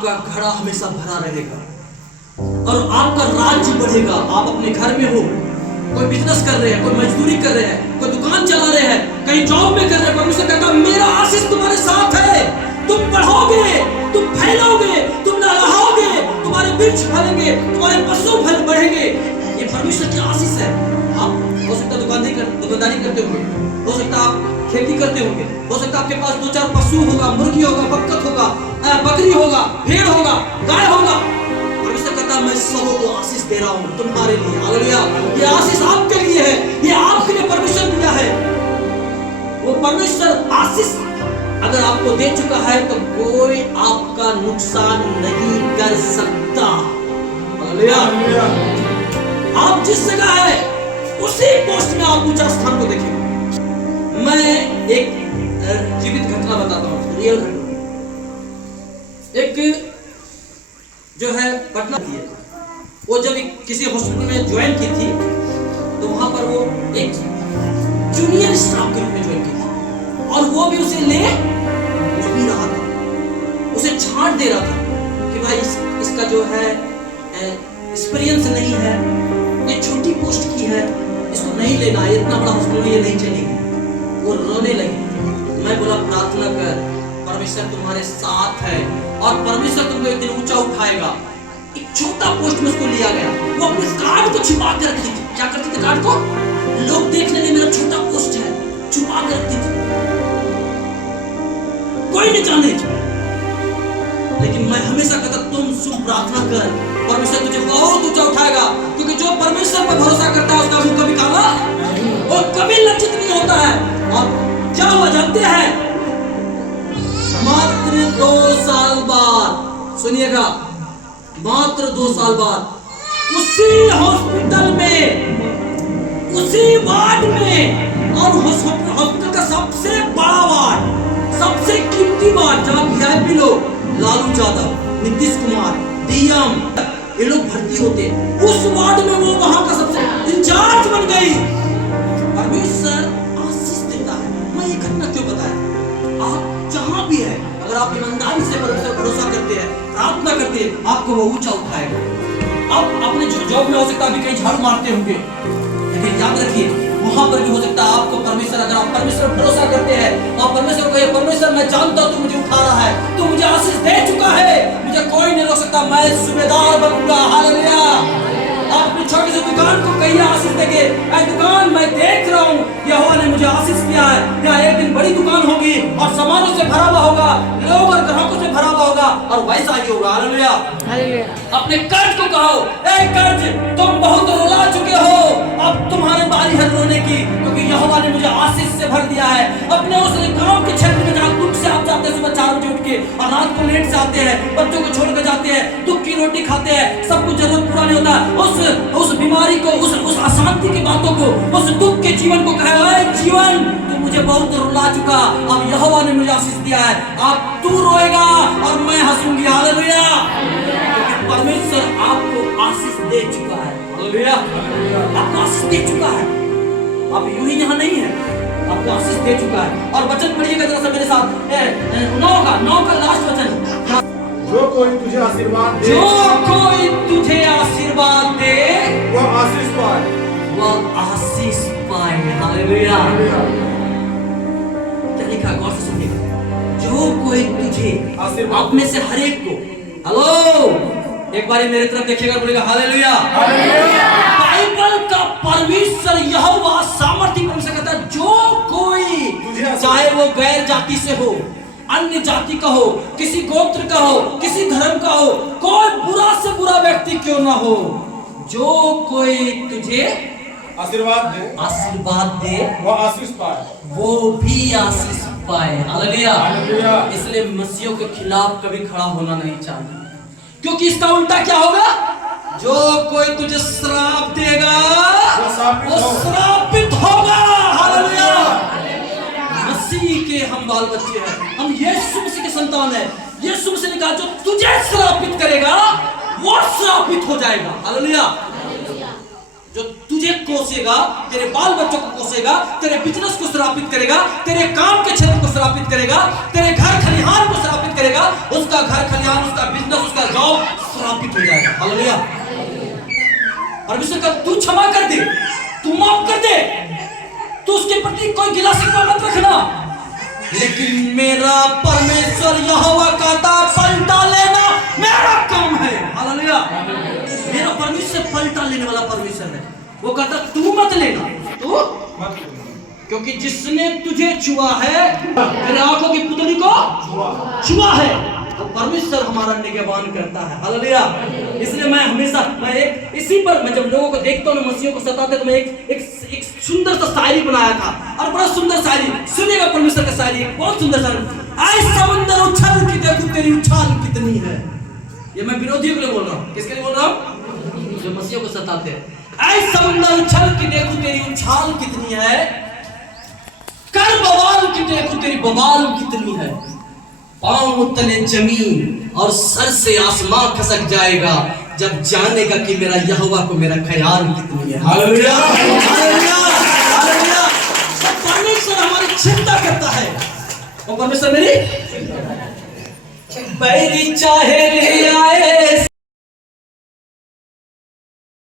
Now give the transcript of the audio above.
आपका घड़ा हमेशा भरा रहेगा और आपका राज्य बढ़ेगा। आप अपने घर में हो, कोई बिजनेस कर रहे हैं, कोई मजदूरी कर रहे हैं, कोई दुकान चला रहे हैं, कहीं जॉब में कर रहे हैं, परमेश्वर कहता मेरा आशीष तुम्हारे साथ है। तुम बढ़ोगे, तुम फैलोगे, तुम लहराओगे, तुम्हारे वृक्ष फलेंगे, तुम्हारे पशु फल बढ़ेंगे। ये परमेश्वर की आशीष है। आप हो सकता है दुकानदारी करते होंगे, हो सकता है आप खेती करते होंगे, हो सकता है आपके पास 2-4 पशु होगा, मुर्गी होगा, बकरी होगा, बकरी होगा, भेड़ होगा, गाय होगा। परमेश्वर कहता मैं सबों को आशीष दे रहा हूँ तुम्हारे लिए। हालेलुया। ये आशीष आपके लिए है, ये आपके लिए परमेश्वर दिया है। वो परमेश्वर आशीष अगर आपको दे चुका है तो कोई आपका नुकसान नहीं कर सकता। हालेलुया। आप जिस जगह है उसी पोस्ट में आप ऊंचा स्थान को देखेंगे। मैं एक जीवित घटना बताता हूँ, रियल घटना। एक जो है पटना की है, वो जब किसी हॉस्पिटल में ज्वाइन की थी तो वहां पर वो एक जूनियर स्टाफ के रूप में ज्वाइन की थी और वो भी उसे ले नहीं रहा था, उसे छांट दे रहा था कि भाई इसका जो है एक्सपीरियंस नहीं है, ये छोटी पोस्ट की है, इसको नहीं लेना है, इतना बड़ा हॉस्पिटल में ये नहीं चलेगी। वो रोने लगी। मैं बोला प्रार्थना कर, परमेश्वर तुम्हारे साथ है और परमेश्वर तुमको एक दिन ऊंचा उठाएगा। एक छोटा पोस्ट में उसको लिया गया। वो अपने कार्ड को छिपा के रखती थी। क्या करती थी कार्ड को? लोग देख लेंगे मेरा छोटा पोस्ट है, छुपा के रखती थी, कोई नहीं जाने। लेकिन मैं हमेशा कहता तुम सुन प्रार्थना कर, परमेश्वर तुझे बहुत ऊंचा उठाएगा, क्योंकि जो परमेश्वर पर भरोसा करता है उसका मुंह कभी काला और कभी लज्जित नहीं होता है। और क्या हुआ जानते हैं? मात्र 2 साल बाद, सुनिएगा, मात्र 2 साल बाद उसी हॉस्पिटल में, उसी वार्ड में, और हॉस्पिटल का सबसे बड़ा वार्ड, सबसे कीमती वार्ड जहां वीआईपी लोग, लालू यादव, नीतीश कुमार, डीएम, ये लोग भर्ती होते, उस वार्ड में वो वहां का सबसे इंचार्ज बन गई। परमेश्वर आशीष देता है। मैं ये घटना क्यों बताया? आप जहां भी है, अगर आप ईमानदारी से परमेश्वर भरोसा करते हैं, प्रार्थना करते हैं, आपको वो ऊंचा उठाएगा। आप अपने जॉब में हो सकता है अभी कहीं झाड़ू मारते होंगे, लेकिन याद रखिए वहां पर भी हो सकता है आपको परमेश्वर, अगर आप परमेश्वर पर भरोसा करते हैं और परमेश्वर को कहिए परमेश्वर मैं जानता हूं तू मुझे उठा रहा है, तू मुझे आशीष दे चुका है, मुझे कोई नहीं रोक सकता, मैं सूबेदार बनूंगा। हालेलुया। आप अपनी छोटी सी दुकान को कहिए आशीष देंगे, ऐ दुकान मैं देख रहा हूँ यहोवा ने मुझे आशीष किया है, यहाँ एक दिन बड़ी दुकान होगी और सामानों से भरा हुआ होगा, लोग और ग्राहकों से भरा हुआ होगा और वैसा ही होगा। हालेलुया। अपने कर्ज को कहो, ए कर्ज तुम बहुत रुला चुके हो, अब तुम्हारी बारी है रोने की, क्योंकि यहोवा ने मुझे आशीष से भर दिया है। अपने उस गांव के क्षेत्र में जहां दुख से आप जाते हैं, सुबह 4 बजे उठ के और रात को लेट से आते हैं, बच्चों को छोड़ कर जाते हैं, दुख की रोटी खाते हैं, सब कुछ जरूरत पूरा नहीं होता, उस बीमारी को, उस अशांति की बातों को, उस दुख के जीवन को कहे जीवन तू मुझे बहुत रुला चुका, अब यहोवा ने मुझे आशीष दिया है, अब तू रोएगा और मैं हंसूंगी। हालेलुया। परमेश्वर आपको आशीष दे चुका है। हालेलुया। आपको आशीष दे चुका है, आप यूं ही यहाँ नहीं है, आपको आशीष दे चुका है। और वचन पढ़िएगा जरा सा मेरे साथ, 9 का लास्ट वचन, जो कोई तुझे आशीर्वाद दे, जो कोई तुझे आशीर्वाद दे वह आशीष पाए, वह आशीष पाए। हालेलुया। क्या लिखा? गौर से सुनिएगा। जो कोई तुझे आशीर्वाद, आप में से हर एक को, हेलो एक बार मेरे तरफ देखिएगा, बोलेगा हालेलुया। बाइबल का परमेश्वर यहोवा सामर्थी परमेश्वर कहता है जो कोई, चाहे वो गैर जाति से हो, अन्य जाति का हो, किसी गोत्र का हो, किसी धर्म का हो, कोई बुरा से बुरा व्यक्ति क्यों ना हो, जो कोई तुझे आशीर्वाद दे वो आशीष पाए, वो भी आशीष पाए। हालेलुया। इसलिए मसीहों के खिलाफ कभी खड़ा होना नहीं चाहिए, क्योंकि इसका उल्टा क्या होगा? जो कोई तुझे श्राप देगा वो श्रापित होगा। हालेलुया। मसीह के हम बाल बच्चे हैं, हम यीशु मसीह के संतान हैं। यीशु मसीह ने कहा जो तुझे श्रापित करेगा वो श्रापित हो जाएगा। हालेलुया। जो तुझे कोसेगा, तेरे बाल बच्चों को कोसेगा, तेरे बिजनेस को श्रापित करेगा, तेरे काम के क्षेत्र को श्रापित करेगा, तेरे घर खलिहान को श्रापित करेगा, उसका घर खलिहान, उसका उसका बिजनेस, उसका जॉब श्रापित हो जाएगा। हालेलुया। परमेश्वर का तू क्षमा कर दे, तू माफ कर दे, तू उसके प्रति कोई गिला शिकवा मत रखना। लेकिन मेरा परमेश्वर यहोवा कहता पलटा लेना मेरा काम है। हालेलुया। मेरा परमेश्वर पलटा लेने वाला परमेश्वर है। वो कहता तू मत लेना, तू मत क्योंकि जिसने तुझे छुआ है तेरे आंखों की पुतली को छुआ है, तो परमेश्वर हमारा निगहबान करता है। हालेलुया। इसलिए मैं हमेशा इसी पर मैं जब लोगों को देखता हूँ मसीहों को सताते, तो मैं एक सुंदर सा शायरी बनाया था, और बड़ा सुंदर शायरी सुनिएगा। परमेश्वर का शायरी बहुत सुंदर शायरी। ऐ समुंदर उछल के देखो तेरी उछाल कितनी है। ये मैं विरोधियों के लिए बोल रहा हूँ। किसके लिए बोल रहा हूँ? जो मसीहों को सताते हैं। ऐ समुंदर उछल के देखो तेरी उछाल कितनी है, कर बवाल की देखो तेरी बवाल कितनी है। पांव तले जमीन और सर से आसमां खसक जाएगा जब जानेगा कि मेरा यहोवा को मेरा ख्याल कितनी है। Hallelujah, hallelujah, hallelujah. सब परमेश्वर हमारी चिंता करता है, और परमेश्वर मेरी बैरी चाहे ले आए